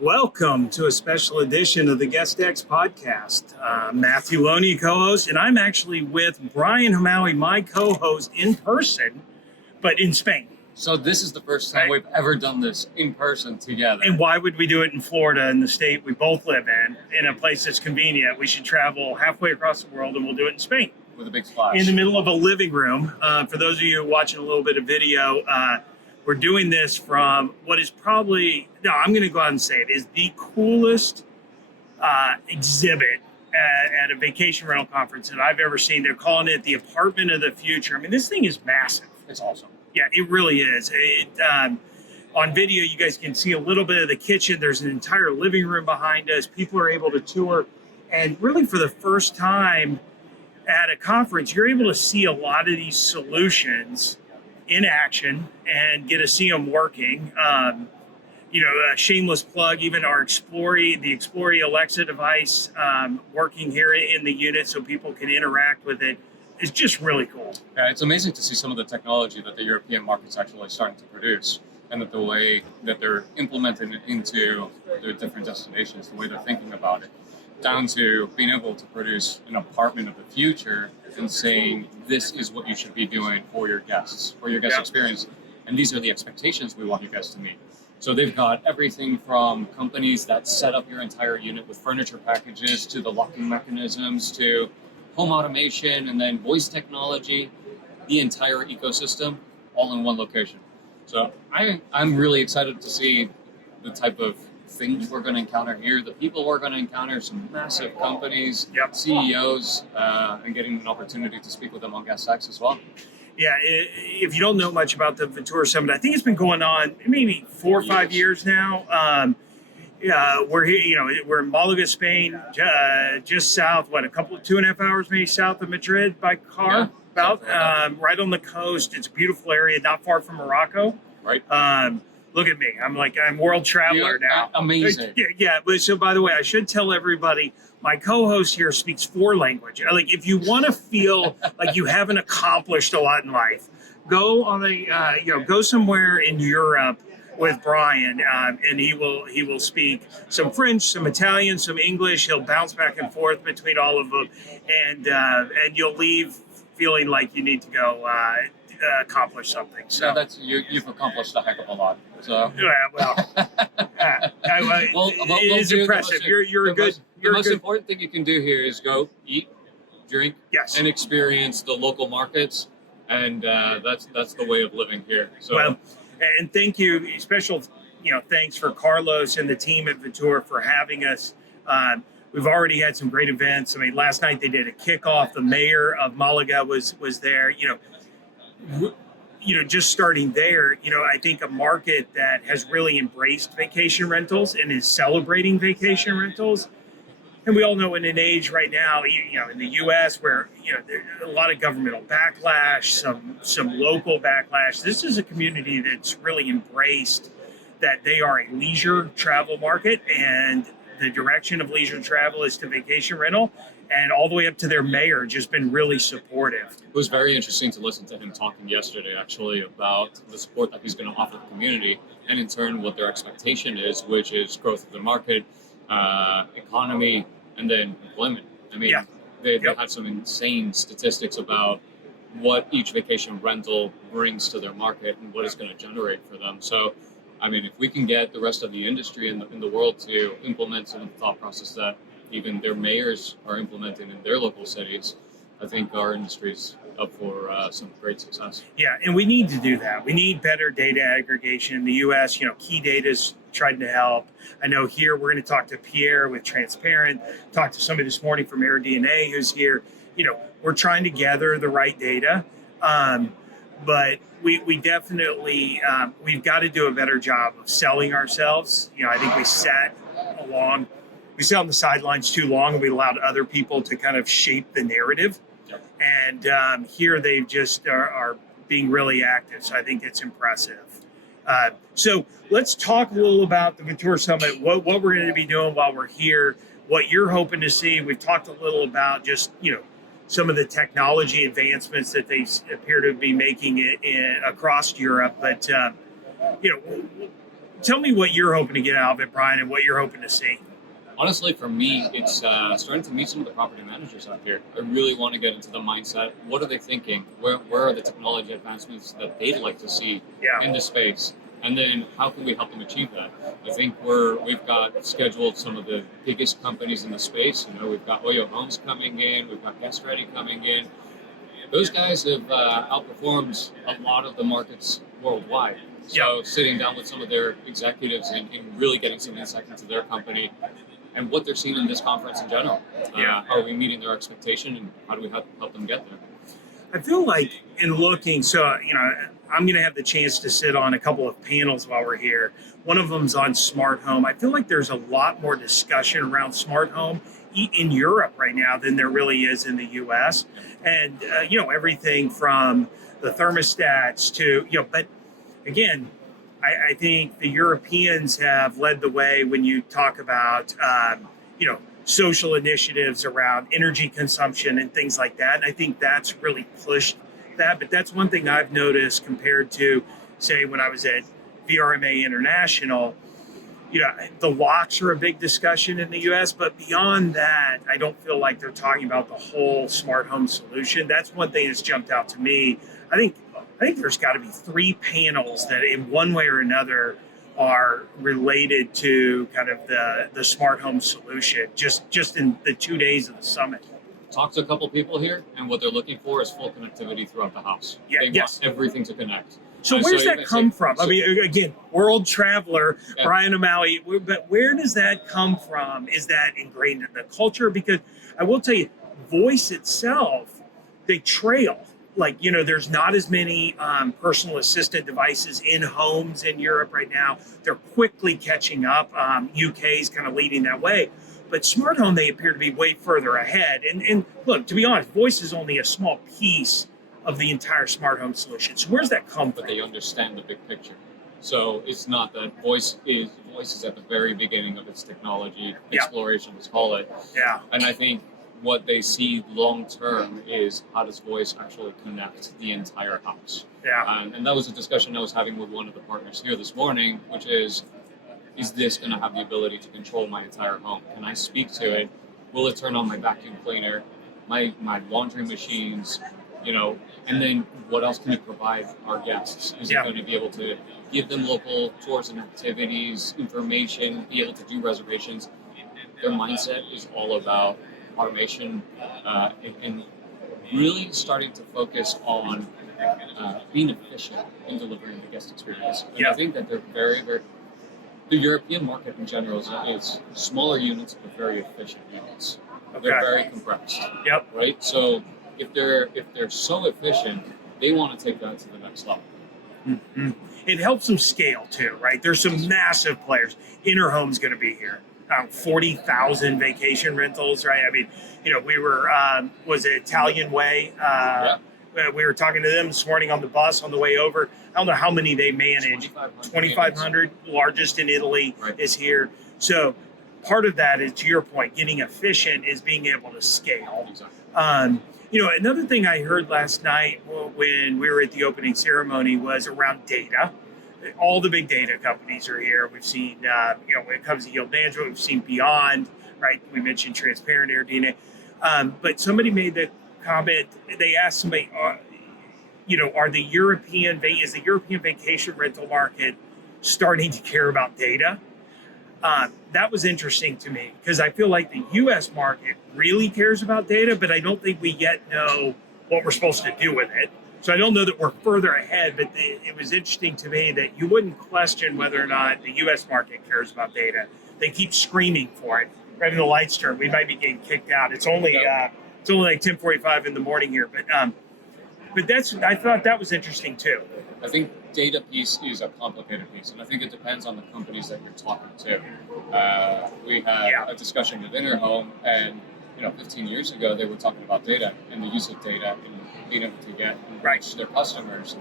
Welcome to a special edition of the GuestX podcast. Matthew Loney, co-host, and I'm actually with Brian Hamaoui, my co-host, in person, but in Spain. So this is the first time we've ever done this in person together. And why would we do it in Florida, in the state we both live in a place that's convenient? We should travel halfway across the world, and we'll do it in Spain. With a big splash. In the middle of a living room. For those of you watching a little bit of video, we're doing this from what is probably, I'm going to go out and say it, is the coolest exhibit at a vacation rental conference that I've ever seen. They're calling it the apartment of the future. I mean, this thing is massive. It's awesome. Yeah, it really is. On video, you guys can see a little bit of the kitchen. There's an entire living room behind us. People are able to tour. And really, for the first time at a conference, you're able to see a lot of these solutions in action and get to see them working. A shameless plug, even our the Explorer Alexa device working here in the unit so people can interact with it is just really cool. Yeah, it's amazing to see some of the technology that the European market's actually starting to produce, and that the way that they're implementing it into their different destinations, the way they're thinking about it, down to being able to produce an apartment of the future and saying, this is what you should be doing for your guests, for your guest experience. And these are the expectations we want you guys to meet. So they've got everything from companies that set up your entire unit with furniture packages to the locking mechanisms to home automation and then voice technology, the entire ecosystem all in one location. So I'm really excited to see the type of things we're going to encounter here, the people we're going to encounter, some massive companies, CEOs, and getting an opportunity to speak with them on GuestX as well. Yeah, if you don't know much about the Vitur Summit, I think it's been going on maybe 4 or 5 years now. We're here, we're in Malaga, Spain, just south, 2.5 hours maybe south of Madrid by car, right on the coast. It's a beautiful area, not far from Morocco. Right. Look at me. I'm world traveler now. Amazing. Yeah. But so, by the way, I should tell everybody, my co-host here speaks 4 languages. Like, if you want to feel like you haven't accomplished a lot in life, go on go somewhere in Europe with Brian, and he will speak some French, some Italian, some English. He'll bounce back and forth between all of them, and you'll leave feeling like you need to go accomplish something. So that's you've accomplished a heck of a lot. So it is impressive. You're good. The most important thing you can do here is go eat, drink, and experience the local markets, and that's the way of living here. So. Well, and thank you, special thanks for Carlos and the team at Vitur for having us. We've already had some great events. I mean, last night they did a kickoff. The mayor of Malaga was there. Just starting there, I think a market that has really embraced vacation rentals and is celebrating vacation rentals. And we all know in an age right now, in the U.S. where, there's a lot of governmental backlash, some local backlash. This is a community that's really embraced that they are a leisure travel market, and the direction of leisure travel is to vacation rental. And all the way up to their mayor, just been really supportive. It was very interesting to listen to him talking yesterday, actually, about the support that he's going to offer the community, and in turn, what their expectation is, which is growth of the market, economy, and then employment. I mean, they have some insane statistics about what each vacation rental brings to their market and what it's going to generate for them. So, I mean, if we can get the rest of the industry in the world to implement some of the thought process that even their mayors are implementing in their local cities, I think our industry's up for some great success. Yeah, and we need to do that. We need better data aggregation. In the U.S., Key Data's tried to help. I know here we're going to talk to Pierre with Transparent, talk to somebody this morning from AirDNA who's here. We're trying to gather the right data, but we definitely, we've got to do a better job of selling ourselves. I think we sat on the sidelines too long, and we allowed other people to kind of shape the narrative. And here they just are being really active. So I think it's impressive. So let's talk a little about the Vitur Summit, what we're going to be doing while we're here, what you're hoping to see. We've talked a little about just, some of the technology advancements that they appear to be making it across Europe. But, tell me what you're hoping to get out of it, Brian, and what you're hoping to see. Honestly, for me, it's starting to meet some of the property managers out here. I really want to get into the mindset. What are they thinking? Where are the technology advancements that they'd like to see in the space? And then how can we help them achieve that? I think we've got scheduled some of the biggest companies in the space. You know, we've got Oyo Homes coming in, we've got Guest Ready coming in. Those guys have outperformed a lot of the markets worldwide. So sitting down with some of their executives and really getting some insight into their company and what they're seeing in this conference in general. Are we meeting their expectation, and how do we help them get there? I feel like in looking, so, you know, I'm going to have the chance to sit on a couple of panels while we're here. One of them's on smart home. I feel like there's a lot more discussion around smart home in Europe right now than there really is in the US. And, you know, everything from the thermostats to, you know, but again, I think the Europeans have led the way when you talk about, you know, social initiatives around energy consumption and things like that. And I think that's really pushed that. But that's one thing I've noticed compared to, say, when I was at VRMA International. You know, the locks are a big discussion in the US, but beyond that, I don't feel like they're talking about the whole smart home solution. That's one thing that's jumped out to me. I think there's got to be 3 panels that in one way or another are related to kind of the smart home solution, just in the 2 days of the summit. Talked to a couple people here, and what they're looking for is full connectivity throughout the house. They want everything to connect. So where's that come from? I mean, again, world traveler, Brian Hamaoui, but where does that come from? Is that ingrained in the culture? Because I will tell you, voice itself, they trail. Like, you know, there's not as many personal assistant devices in homes in Europe right now. They're quickly catching up. UK is kind of leading that way. But smart home, they appear to be way further ahead. And look, to be honest, voice is only a small piece of the entire smart home solution. So where's that come from? But they understand the big picture. So it's not that voice is at the very beginning of its technology exploration, let's call it. Yeah. And I think what they see long term is how does voice actually connect the entire house. Yeah. And that was a discussion I was having with one of the partners here this morning, which is this going to have the ability to control my entire home? Can I speak to it? Will it turn on my vacuum cleaner, my laundry machines, you know, and then what else can it provide our guests? Is it going to be able to give them local tours and activities, information, be able to do reservations? Their mindset is all about automation and really starting to focus on being efficient in delivering the guest experience. And I think that they're very, very, the European market in general is smaller units but very efficient units. They're very compressed. Right? So if they're so efficient, they want to take that to the next level. Mm-hmm. It helps them scale too, right? There's some massive players. Interhome's going to be here. 40,000 vacation rentals, right? I mean, you know, we were, was it Italian Way? We were talking to them this morning on the bus on the way over. I don't know how many they manage. 2,500, largest in Italy, is here. So part of that is, to your point, getting efficient is being able to scale. You know, another thing I heard last night when we were at the opening ceremony was around data. All the big data companies are here. We've seen, you know, when it comes to yield management, we've seen Beyond, right? We mentioned Transparent AirDNA. But somebody made the comment, they asked somebody, you know, is the European vacation rental market starting to care about data? That was interesting to me because I feel like the U.S. market really cares about data, but I don't think we yet know what we're supposed to do with it. So I don't know that we're further ahead, but it was interesting to me that you wouldn't question whether or not the U.S. market cares about data. They keep screaming for it. Right when the lights turn, we might be getting kicked out. It's only like 10:45 in the morning here, but I thought that was interesting too. I think data piece is a complicated piece, and I think it depends on the companies that you're talking to. We had a discussion with Interhome, and 15 years ago they were talking about data and the use of data and being able to get and reach their customers.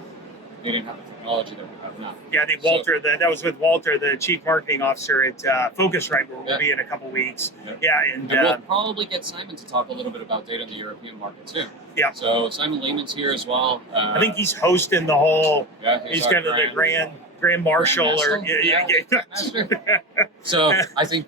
They didn't have the technology that we have now. Yeah, I think Walter, that was with Walter, the chief marketing officer at Focusrite, where we'll be in a couple weeks. And we'll probably get Simon to talk a little bit about data in the European market too. So Simon Lehman's here as well. I think he's hosting the whole. He's kind of the grand Grand Marshal or Grandmaster. So I think,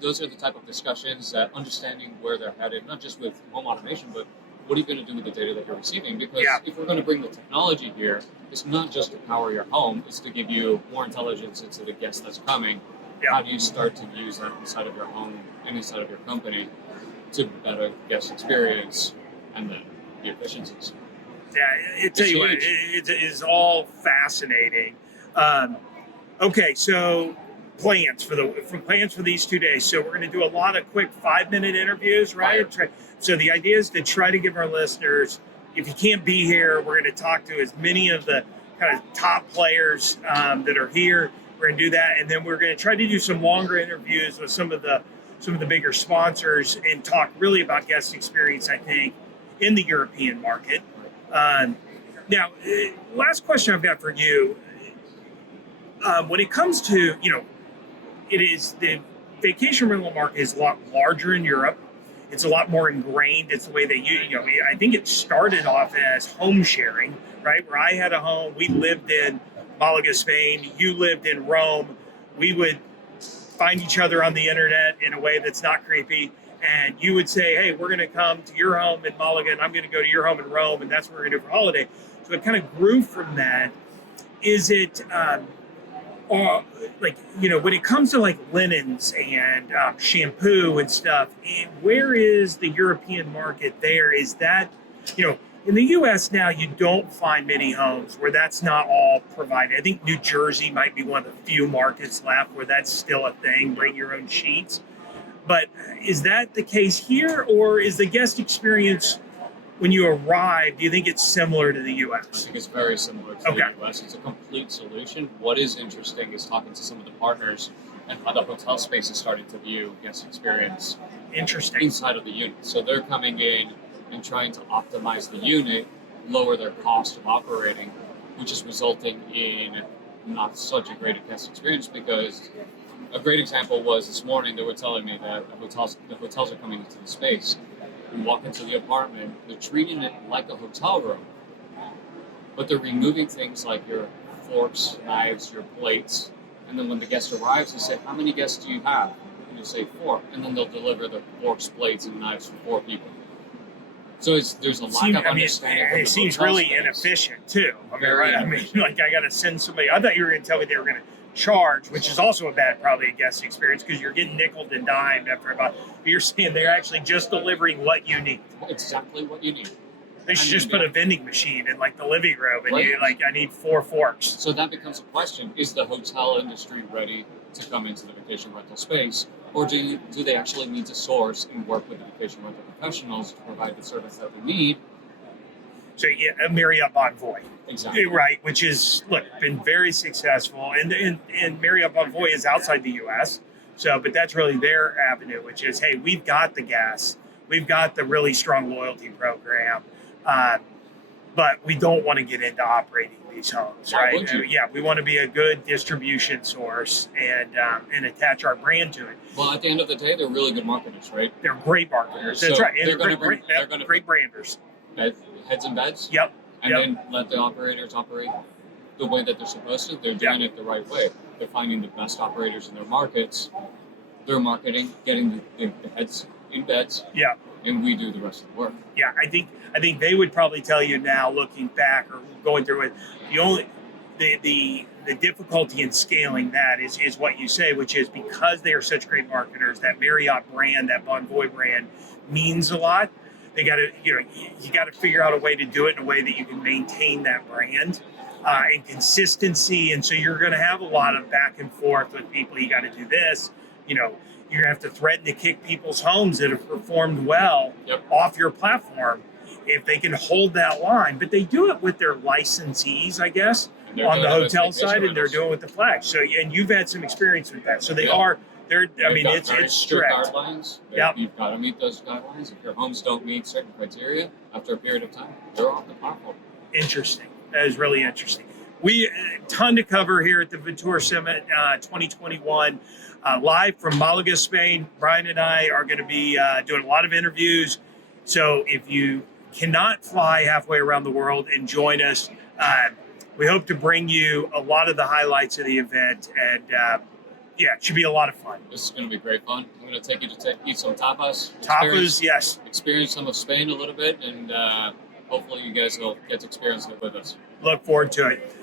those are the type of discussions that understanding where they're headed, not just with home automation, but what are you going to do with the data that you're receiving? Because if we're going to bring the technology here, it's not just to power your home, it's to give you more intelligence into the guest that's coming. How do you start to use that inside of your home and inside of your company to better guest experience and then the efficiencies? Yeah, tell you what, it is all fascinating. Okay, so plans for these 2 days. So we're going to do a lot of quick 5-minute interviews, right? So the idea is to try to give our listeners, if you can't be here, we're going to talk to as many of the kind of top players that are here. We're going to do that, and then we're going to try to do some longer interviews with some of the bigger sponsors and talk really about guest experience, I think, in the European market. Now, last question I've got for you. When it comes to, the vacation rental market is a lot larger in Europe. It's a lot more ingrained. It's the way that I think it started off as home sharing, right? Where I had a home, we lived in Malaga, Spain, you lived in Rome. We would find each other on the internet in a way that's not creepy. And you would say, hey, we're going to come to your home in Malaga, and I'm going to go to your home in Rome, and that's what we're going to do for holiday. So it kind of grew from that. Is it, when it comes to like linens and shampoo and stuff, where is the European market there? Is that, in the U.S. now, you don't find many homes where that's not all provided. I think New Jersey might be one of the few markets left where that's still a thing, bring your own sheets. But is that the case here, or is the guest experience when you arrive, do you think it's similar to the U.S.? I think it's very similar to the U.S. It's a complete solution. What is interesting is talking to some of the partners and how the hotel space is starting to view guest experience inside of the unit. So they're coming in and trying to optimize the unit, lower their cost of operating, which is resulting in not such a great guest experience. Because a great example was this morning, they were telling me that the hotels are coming into the space. We walk into the apartment, they're treating it like a hotel room, but they're removing things like your forks, knives, your plates, and then when the guest arrives, they say, how many guests do you have? And you say 4, and then they'll deliver the forks, plates, and knives for 4 people. So there's a lack of understanding. It seems really inefficient too. Right? I mean, like I got to send somebody. I thought you were going to tell me they were going to charge, which is also a bad probably a guest experience because you're getting nickeled and dimed after about. You're saying they're actually just delivering what you need. Exactly what you need. They should just put a vending machine in like the living room, and you I need 4 forks. So that becomes a question: is the hotel industry ready to come into the vacation rental space? Or do they actually need to source and work with the vacation rental professionals to provide the service that we need? So yeah, Marriott Bonvoy, exactly right, which is been very successful, and Marriott Bonvoy is outside the U.S. So, but that's really their avenue, which is hey, we've got the gas, we've got the really strong loyalty program, but we don't want to get into operating these homes, right? Yeah, we want to be a good distribution source and attach our brand to it. Well, at the end of the day, they're really good marketers, right? They're great marketers. That's right. And they're great branders. Heads and beds. Yep. And then let the operators operate the way that they're supposed to. They're doing it the right way. They're finding the best operators in their markets. They're marketing, getting the heads in beds. Yeah. And we do the rest of the work. Yeah, I think they would probably tell you now, looking back or going through it, the difficulty in scaling that is what you say, which is because they are such great marketers, that Marriott brand, that Bonvoy brand means a lot. They got to, you got to figure out a way to do it in a way that you can maintain that brand and consistency. And so you're going to have a lot of back and forth with people. You got to do this, you're going to have to threaten to kick people's homes that have performed well off your platform if they can hold that line. But they do it with their licensees, I guess, on the hotel side, and they're doing it with the flags. So, and you've had some experience with that. So they are, it's strict. Guidelines. You've got to meet those guidelines. If your homes don't meet certain criteria, after a period of time, they're off the platform. Interesting. That is really interesting. We ton to cover here at the Vitur Summit 2021. Live from Malaga, Spain. Brian and I are going to be doing a lot of interviews. So if you cannot fly halfway around the world and join us, We hope to bring you a lot of the highlights of the event, and yeah, it should be a lot of fun. This is going to be great fun. I'm going to take you to eat some tapas. Tapas, yes. Experience some of Spain a little bit, and hopefully you guys will get to experience it with us. Look forward to it.